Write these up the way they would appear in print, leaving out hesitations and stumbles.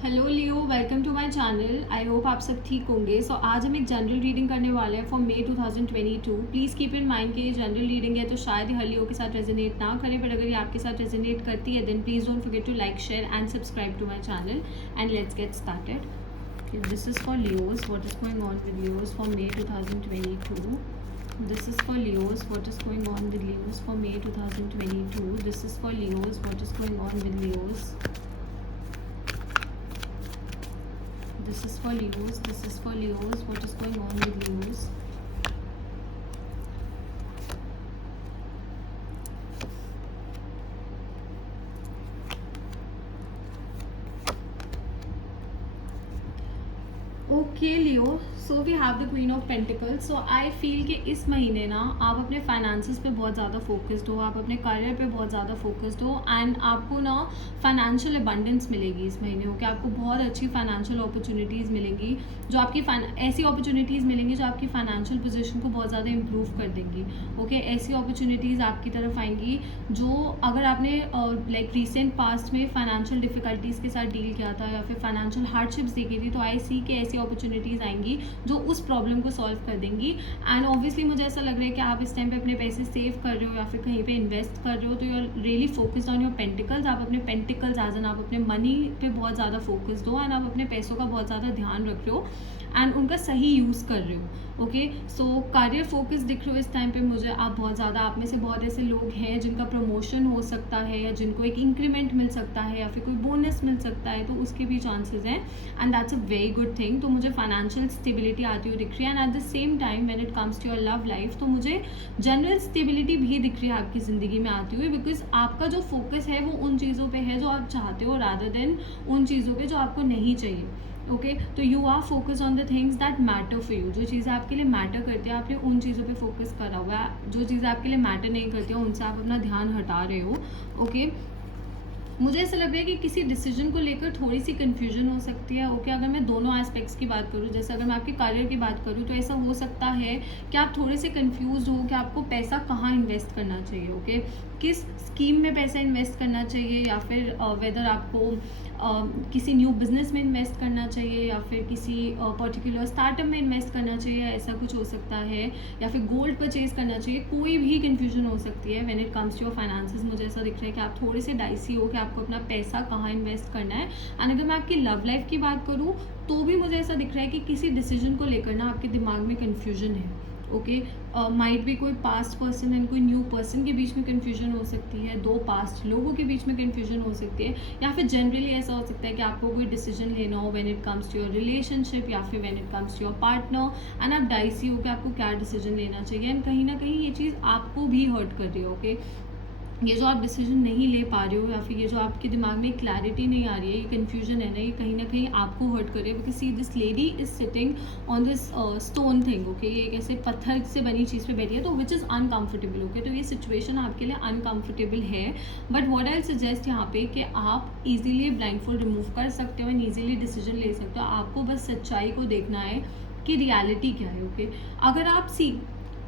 Hello Leo, welcome to my channel. I hope आप सब ठीक होंगे। आज हम एक जनरल रीडिंग करने वाले हैं for May 2022। Please keep in mind कि ये जनरल रीडिंग है तो शायद ये हर लियो के साथ रेजोनेट ना करे, पर अगर ये आपके साथ रेजोनेट करती है then please don't forget to like, share and subscribe to my channel and let's get started. This is for Leos, what is going on with Leos for May 2022। This is for Leos. What is going on with Leos for May 2022? This is for Leos. What is going on with Leos? This is for Leos. This is for Leos. What is going on with Leos? Okay Leo, so we have the queen of pentacles. So I feel कि इस महीने ना आप अपने finances पे बहुत ज़्यादा focused हो, आप अपने करियर पे बहुत ज़्यादा फोकस्ड हो एंड आपको ना फाइनेंशियल अबंडेंस मिलेगी इस महीने। ओके, आपको बहुत अच्छी फाइनेंशियल अपॉर्चुनिटीज़ मिलेंगी, जो आपकी ऐसी अपॉर्चुनिटीज़ मिलेंगी जो आपकी फाइनेंशियल पोजीशन को बहुत ज़्यादा इंप्रूव कर देंगी। ओके, ऐसी अपॉर्चुनिटीज़ आपकी तरफ आएंगी जो अगर आपने लाइक रिसेंट पास्ट में फाइनेंशियल डिफिकल्टीज़ के साथ डील किया था या फिर फाइनेंशियल हार्डशिप्स देखी थी, तो आई सी के ऐसी अपॉर्चुनिटीज़ आएंगी जो उस प्रॉब्लम को सॉल्व कर देंगी। एंड ऑब्वियसली मुझे ऐसा लग रहा है कि आप इस टाइम पे अपने पैसे सेव कर रहे हो या फिर कहीं पे इन्वेस्ट कर रहे हो, तो you are really focused on your pentacles. आप अपने पेंटिकल्स एज एन आप अपने मनी पे बहुत ज़्यादा फोकस्ड हो एंड आप अपने पैसों का बहुत ज़्यादा ध्यान रख रहे हो एंड उनका सही यूज़ कर रहे हो। ओके, सो करियर फोकस दिख रहे हो इस टाइम पे मुझे आप बहुत ज़्यादा। आप में से बहुत ऐसे लोग हैं जिनका प्रमोशन हो सकता है या जिनको एक इंक्रीमेंट मिल सकता है या फिर कोई बोनस मिल सकता है, तो उसके भी चांसेस हैं and that's a very good thing. तो मुझे फाइनेंशियल स्टेबिलिटी आती हुई दिख रही है and at the same time when it comes to your love life, तो मुझे जनरल स्टेबिलिटी भी दिख रही है आपकी ज़िंदगी में आती हुई, बिकॉज आपका जो फोकस है वो उन चीज़ों पे है जो आप चाहते हो रादर देन उन चीज़ों पे जो आपको नहीं चाहिए। ओके, तो you are focus on the things that matter for you. जो चीज़ें आपके लिए मैटर करती है आपने उन चीज़ों पे फोकस करा हुआ है, जो चीज़ें आपके लिए मैटर नहीं करती हैं उनसे आप अपना ध्यान हटा रहे हो। ओके, मुझे ऐसा लग रहा है कि किसी डिसीजन को लेकर थोड़ी सी कन्फ्यूजन हो सकती है। ओके, अगर मैं दोनों एस्पेक्ट्स की बात करूँ, जैसे अगर मैं आपके करियर की बात करूँ, तो ऐसा हो सकता है कि आप थोड़े से कन्फ्यूज हो कि आपको पैसा कहाँ इन्वेस्ट करना चाहिए। ओके, किस स्कीम में पैसा इन्वेस्ट करना चाहिए या फिर वेदर आपको किसी न्यू बिजनेस में इन्वेस्ट करना चाहिए या फिर किसी पर्टिकुलर स्टार्टअप में इन्वेस्ट करना चाहिए, ऐसा कुछ हो सकता है, या फिर गोल्ड परचेज करना चाहिए। कोई भी कन्फ्यूजन हो सकती है when it comes to your finances. मुझे ऐसा दिख रहा है कि आप थोड़े से डाइसी हो कि आपको अपना पैसा कहाँ इन्वेस्ट करना है। एंड अगर मैं आपकी लव लाइफ की बात करूँ तो भी मुझे ऐसा दिख रहा है कि किसी डिसीजन को लेकर ना आपके दिमाग में कन्फ्यूजन है। ओके, माइट भी कोई पास्ट पर्सन एंड कोई न्यू पर्सन के बीच में कन्फ्यूजन हो सकती है, दो पास्ट लोगों के बीच में कन्फ्यूजन हो सकती है, या फिर जनरली ऐसा हो सकता है कि आपको कोई डिसीजन लेना हो when it comes to your relationship या फिर when it comes to your partner and आप डाइसी हो कि आपको क्या डिसीजन लेना चाहिए। एंड कहीं ना कहीं ये चीज़ आपको भी हर्ट कर रही है। ओके, ये जो आप डिसीजन नहीं ले पा रहे हो या फिर ये जो आपके दिमाग में क्लैरिटी नहीं आ रही है, ये कन्फ्यूजन है ना कहीं आपको हर्ट कर रही है, because see this lady is sitting on this stone thing. Okay, ये एक ऐसे पत्थर से बनी चीज़ पे बैठी है, तो विच इज़ अनकम्फर्टेबल। ओके, तो ये सिचुएशन आपके लिए अनकम्फर्टेबल है, बट वॉट आई सजेस्ट यहाँ पे कि आप इजीली ब्लाइंड फोल्ड रिमूव कर सकते हो एंड ईजिली डिसीजन ले सकते हो। आपको बस सच्चाई को देखना है कि रियलिटी क्या है। ओके, अगर आप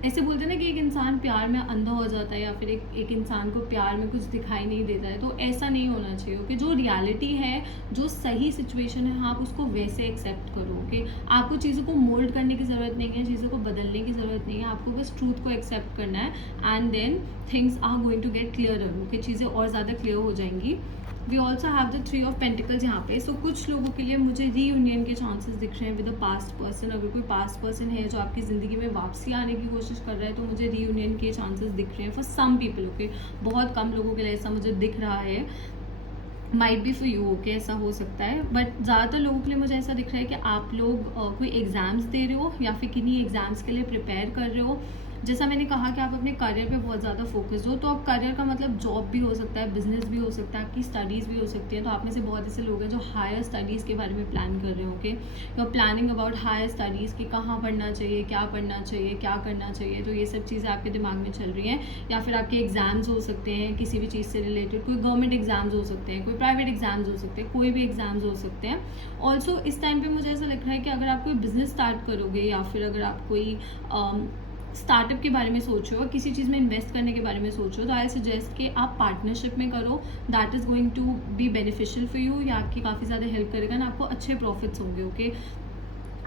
ऐसे बोलते हैं ना कि एक इंसान प्यार में अंधा हो जाता है या फिर एक इंसान को प्यार में कुछ दिखाई नहीं देता है, तो ऐसा नहीं होना चाहिए। ओके, जो रियलिटी है, जो सही सिचुएशन है, आप उसको वैसे एक्सेप्ट करो। ओके, आपको चीज़ों को मोल्ड करने की ज़रूरत नहीं है, चीज़ों को बदलने की ज़रूरत नहीं है, आपको बस ट्रूथ को एक्सेप्ट करना है and then things are going to get clearer. Okay, चीज़ें और ज़्यादा क्लियर हो जाएंगी। We also have the 3 of pentacles यहाँ पे। सो कुछ लोगों के लिए मुझे रीयूनियन के चांसेस दिख रहे हैं विद अ पास्ट पर्सन। अगर कोई पास्ट पर्सन है जो आपकी ज़िंदगी में वापसी आने की कोशिश कर रहा है, तो मुझे रीयूनियन के चांसेस दिख रहे हैं फॉर सम पीपल। ओके, बहुत कम लोगों के लिए ऐसा मुझे दिख रहा है, might be for you. Okay, ऐसा हो सकता है, बट ज़्यादातर लोगों के लिए मुझे ऐसा दिख रहा है कि आप लोग कोई एग्ज़ाम्स दे रहे हो या फिर किन्हीं एग्ज़ाम्स के लिए प्रिपेयर कर रहे हो। जैसा मैंने कहा कि आप अपने करियर पे बहुत ज़्यादा फोकस्ड हो, तो अब करियर का मतलब जॉब भी हो सकता है, बिजनेस भी हो सकता है, आपकी स्टडीज़ भी हो सकती है। तो आप में से बहुत ऐसे लोग हैं जो हायर स्टडीज़ के बारे में प्लान कर रहे हो। Okay, you are planning about higher studies कि कहाँ पढ़ना चाहिए, क्या पढ़ना चाहिए, क्या करना चाहिए। तो ये सब चीज़ें आपके दिमाग में चल रही हैं, या फिर आपके एग्ज़ाम्स हो सकते हैं किसी भी चीज़ से रिलेटेड, कोई गवर्नमेंट एग्ज़ाम्स हो सकते हैं, कोई प्राइवेट एग्ज़ाम्स हो सकते हैं, कोई भी एग्ज़ाम्स हो सकते हैं। ऑल्सो इस टाइम पे मुझे ऐसा लग रहा है कि अगर आप कोई बिज़नेस स्टार्ट करोगे या फिर अगर आप कोई स्टार्टअप के बारे में सोच रहे हो, किसी चीज़ में इन्वेस्ट करने के बारे में सोच रहे हो, तो आई सजेस्ट कि आप पार्टनरशिप में करो. That is going to be beneficial for you, या आपकी काफ़ी ज़्यादा हेल्प करेगा ना, आपको अच्छे प्रॉफिट्स होंगे. ओके,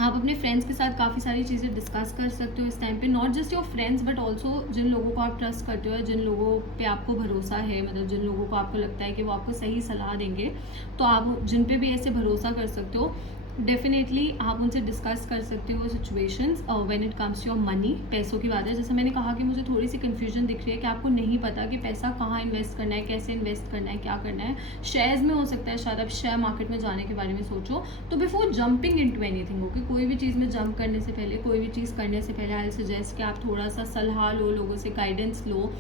आप अपने फ्रेंड्स के साथ काफ़ी सारी चीज़ें डिस्कस कर सकते हो इस टाइम पे. Not just your friends but also जिन लोगों को आप ट्रस्ट करते हो, जिन लोगों पे आपको भरोसा है, मतलब जिन लोगों को आपको लगता है कि वो आपको सही सलाह देंगे, तो आप जिन पे भी ऐसे भरोसा कर सकते हो, डेफिनेटली आप उनसे डिस्कस कर सकते हो situations when it comes to your money. पैसों की बात है, जैसे मैंने कहा कि मुझे थोड़ी सी कन्फ्यूजन दिख रही है कि आपको नहीं पता कि पैसा कहाँ इन्वेस्ट करना है, कैसे इन्वेस्ट करना है, क्या करना है. शेयर्स में हो सकता है, शायद आप शेयर मार्केट में जाने के बारे में सोचो. तो before jumping into anything, okay, कोई भी चीज़ में जंप करने से पहले, कोई भी चीज़ करने से पहले, आई सजेस्ट कि आप थोड़ा सा सलाह लो, लोगों से गाइडेंस लो.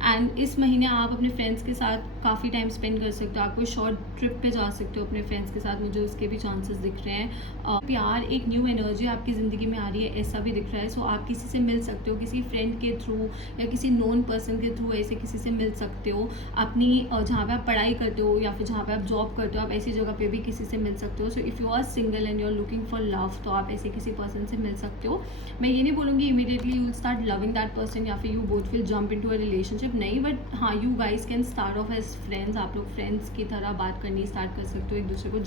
एंड इस महीने आप अपने फ्रेंड्स के साथ काफ़ी टाइम स्पेंड कर सकते हो. आप कोई शॉर्ट ट्रिप पे जा सकते हो अपने फ्रेंड्स के साथ, मुझे उसके भी चांसेस दिख रहे हैं. प्यार, एक न्यू एनर्जी आपकी ज़िंदगी में आ रही है, ऐसा भी दिख रहा है. सो आप किसी से मिल सकते हो, किसी फ्रेंड के थ्रू या किसी नोन पर्सन के थ्रू ऐसे किसी से मिल सकते हो. अपनी जहाँ पे आप पढ़ाई करते हो या फिर जहाँ पे आप जॉब करते हो, आप ऐसी जगह पे भी किसी से मिल सकते हो. So if you are single and you are looking for love, तो आप ऐसे किसी पर्सन से मिल सकते हो. मैं ये नहीं बोलूँगी immediately you will start loving that person या फिर you both will jump into a relationship, नहीं. बट हाँ, you guys can start off as friends. आप लोग फ्रेंड्स की तरह बात करनी स्टार्ट कर सकते हो, एक दूसरे को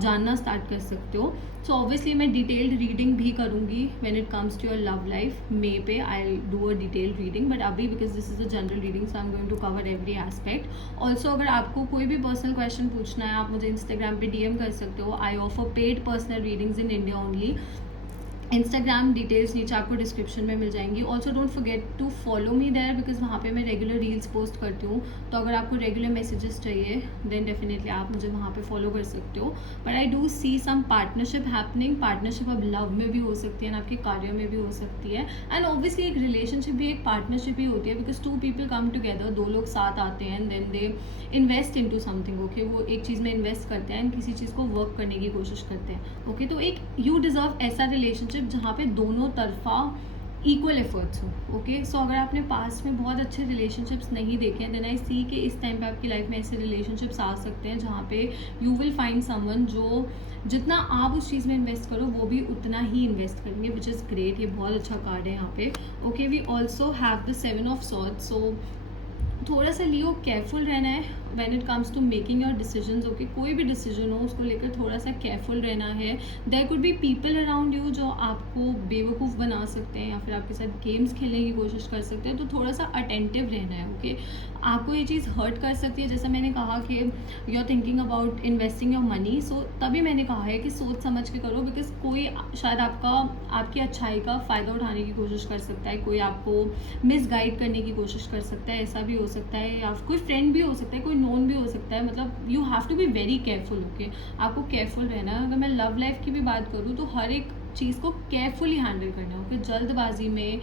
जानना स्टार्ट कर सकते हो. सो ऑब्वियसली मैं डिटेल्ड रीडिंग भी करूँगी when it comes to your love life. Maybe I do a detailed reading, but अभी because this is a general reading, so I am going to cover every aspect. Also अगर आपको कोई भी personal question पूछना है, आप मुझे Instagram पे DM कर सकते हो. I offer paid personal readings in India only. Instagram details नीचे आपको डिस्क्रिप्शन में मिल जाएंगी. Also don't forget to follow me there, because वहाँ पे मैं रेगुलर रील्स पोस्ट करती हूँ. तो अगर आपको रेगुलर मैसेजेस चाहिए देन डेफिनेटली आप मुझे वहाँ पे फॉलो कर सकते हो. But I do see some partnership happening. Partnership अब लव में भी हो सकती है, आपके कार्य में भी हो सकती है. एंड ऑब्वियसली एक रिलेशनशिप भी एक पार्टनरशिप ही होती है, बिकॉज 2 पीपल कम टुगेदर, 2 लोग साथ आते हैं and then they invest into something. Okay, वो एक चीज़ में इन्वेस्ट करते हैं एंड किसी चीज़ को वर्क करने की कोशिश करते हैं. ओके, तो एक यू डिज़र्व ऐसा रिलेशनशिप जहाँ पे दोनों तरफा इक्वल एफर्ट्स हो. ओके, सो अगर आपने पास्ट में बहुत अच्छे रिलेशनशिप्स नहीं देखे हैं, देन आई सी कि इस टाइम पे आपकी लाइफ में ऐसे रिलेशनशिप्स आ सकते हैं जहाँ पे यू विल फाइंड समवन जो जितना आप उस चीज़ में इन्वेस्ट करो वो भी उतना ही इन्वेस्ट करेंगे, विच इज़ ग्रेट. ये बहुत अच्छा कार्ड है यहाँ पे. Okay, we also have the 7 of swords. So थोड़ा सा लियो केयरफुल रहना है when it comes to making your decisions. Okay, कोई भी डिसीजन हो उसको लेकर थोड़ा सा केयरफुल रहना है. There could be people around you जो आपको बेवकूफ़ बना सकते हैं या फिर आपके साथ गेम्स खेलने की कोशिश कर सकते हैं, तो थोड़ा सा अटेंटिव रहना है. ओके, आपको ये चीज़ हर्ट कर सकती है. जैसा मैंने कहा कि you are thinking about investing your money, so तभी मैंने कहा है कि सोच समझ के करो, बिकॉज कोई शायद आपकी अच्छाई का फ़ायदा उठाने की कोशिश कर सकता है, कोई आपको मिसगाइड करने की कोशिश कर सकता है, ऐसा भी हो सकता है. या कोई फ्रेंड भी हो सकता है, कोई नोन भी हो सकता है. मतलब you have to be very careful. Okay, आपको केयरफुल रहना है. अगर मैं लव लाइफ की भी बात करूँ तो हर एक चीज़ को केयरफुली हैंडल करना है. ओके, जल्दबाजी में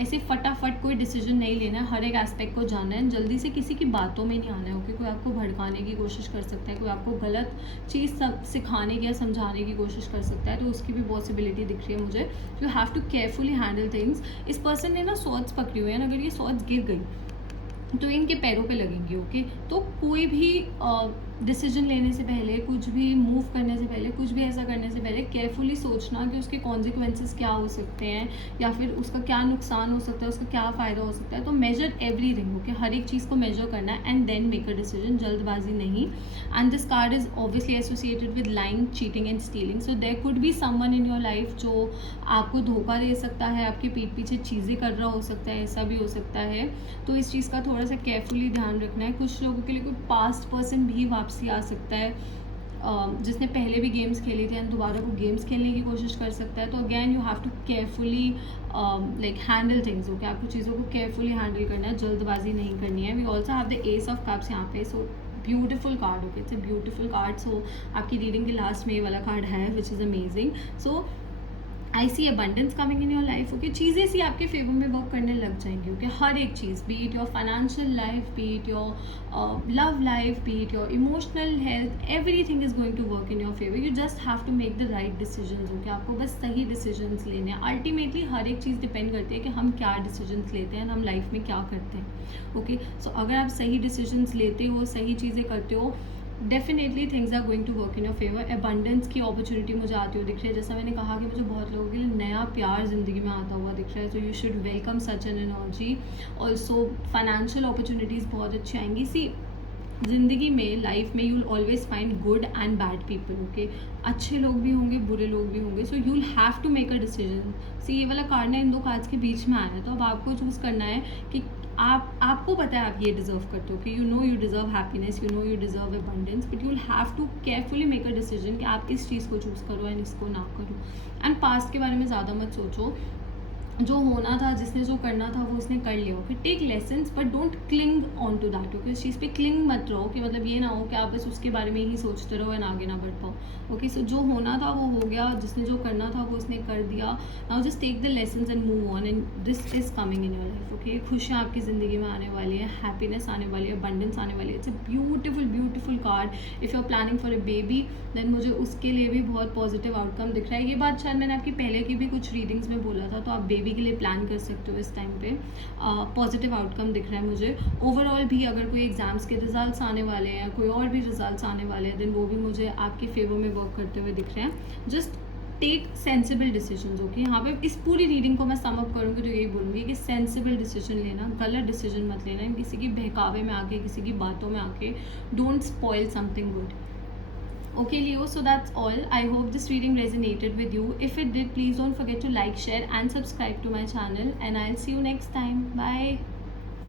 ऐसे फटाफट कोई डिसीजन नहीं लेना है. हर एक एस्पेक्ट को जानना है, जल्दी से किसी की बातों में नहीं आना है. ओके, कोई आपको भड़काने की कोशिश कर सकता है, कोई आपको गलत चीज़ सिखाने की या समझाने की कोशिश कर सकता है, तो उसकी भी पॉसिबिलिटी दिख रही है मुझे. You have to carefully handle things. इस पर्सन ने ना सॉर्ड्स पकड़ी हुई है, अगर ये सॉर्ड्स गिर गई तो इनके पैरों पे लगेंगी. ओके, तो कोई भी डिसीजन लेने से पहले, कुछ भी मूव करने से पहले, कुछ भी ऐसा करने से पहले केयरफुली सोचना कि उसके कॉन्सिक्वेंसेस क्या हो सकते हैं या फिर उसका क्या नुकसान हो सकता है, उसका क्या फ़ायदा हो सकता है. तो मेजर एवरीथिंग. ओके, हर एक चीज़ को मेजर करना है and then make a decision, जल्दबाजी नहीं. And this card is obviously associated with lying, cheating and stealing. So there could be someone in your life जो आपको धोखा दे सकता है, आपके पीठ पीछे चीज़ें कर रहा हो सकता है, ऐसा भी हो सकता है. तो इस चीज़ का थोड़ा सा केयरफुली ध्यान रखना है. कुछ लोगों के लिए कोई पास्ट पर्सन भी वापसी आ सकता है, जिसने पहले भी गेम्स खेली थी एंड दोबारा वो गेम्स खेलने की कोशिश कर सकता है. तो again you have to carefully like handle things. Okay, आपको चीज़ों को केयरफुली हैंडल करना है, जल्दबाजी नहीं करनी है. We also have the ace of cups यहाँ पे. So beautiful card. Okay, it's a beautiful card. So आपकी रीडिंग के लास्ट में ये वाला कार्ड है which is amazing. So I see abundance coming in your life. Okay, चीज़ें सी आपके फेवर में वर्क करने लग जाएंगी. ओके, हर एक चीज़, be it your financial life, be it your love life, be it your emotional health, everything is going to work in your favour. You just have to make the right decisions. Okay, आपको बस सही decisions लेने हैं. Ultimately हर एक चीज़ depend करती है कि हम क्या डिसीजंस लेते हैं, हम लाइफ में क्या करते हैं. ओके, सो अगर आप सही डिसीजंस लेते हो, सही चीज़ें करते हो, definitely things are going to work in your favour. Abundance की अपॉर्चुनिटी मुझे आती हुई दिख रही है, जैसा मैंने कहा कि मुझे बहुत लोगों के लिए नया प्यार ज़िंदगी में आता हुआ दिख रहा है, तो you should welcome such an energy. Also financial opportunities बहुत अच्छी आएंगी। सी, ज़िंदगी में, लाइफ में, you will always find good and bad people, okay. अच्छे लोग भी होंगे, बुरे लोग भी होंगे, so you will have to make a decision. See, ये वाला कार्ड ना इन दो कार्ड्स के बीच में आया है, तो अब आपको चूज़ करना है कि आपको पता है आप ये डिजर्व करते हो, कि you know you deserve happiness, you know you deserve abundance, but you will have to carefully make a decision कि आप किस चीज़ को चूज़ करो एंड इसको ना करो। एंड पास्ट के बारे में ज़्यादा मत सोचो, जो होना था, जिसने जो करना था वो उसने कर लिया। Okay, take lessons but don't cling on to that. Okay, उस चीज़ पे क्लिंग मत रहो, कि मतलब ये ना हो कि आप बस उसके बारे में ही सोचते रहो एंड आगे ना बढ़ पाओ। ओके, सो जो होना था वो हो गया, जिसने जो करना था वो उसने कर दिया। Now just take the lessons and move on, and this is coming in your life. Okay, खुशियाँ आपकी ज़िंदगी में आने वाली है, हैप्पीनेस आने वाली है, अबंडेंस आने वाली है। It's a beautiful beautiful card. If you are planning for a baby, then मुझे उसके लिए भी बहुत पॉजिटिव आउटकम दिख रहा है। ये बात शायद मैंने आपकी पहले की भी कुछ रीडिंग्स में बोला था, तो आप बेबी के लिए प्लान कर सकते हो इस टाइम पे। पॉजिटिव आउटकम दिख रहा है मुझे। ओवरऑल भी अगर कोई एग्जाम्स के रिजल्ट्स आने वाले हैं, कोई और भी रिजल्ट्स आने वाले हैं, देन वो भी मुझे आपके फेवर में वर्क करते हुए दिख रहे हैं। Just take sensible decision. Okay, यहाँ पे इस पूरी रीडिंग को मैं सम अप करूँगी तो यही बोलूँगी कि सेंसिबल डिसीजन लेना, गलत डिसीजन मत लेना, किसी की बहकावे में आके, किसी की बातों में आके। Don't spoil something good. Okay, Leo, so that's all. I hope this reading resonated with you. If it did, please don't forget to like, share and subscribe to my channel, and I'll see you next time. Bye.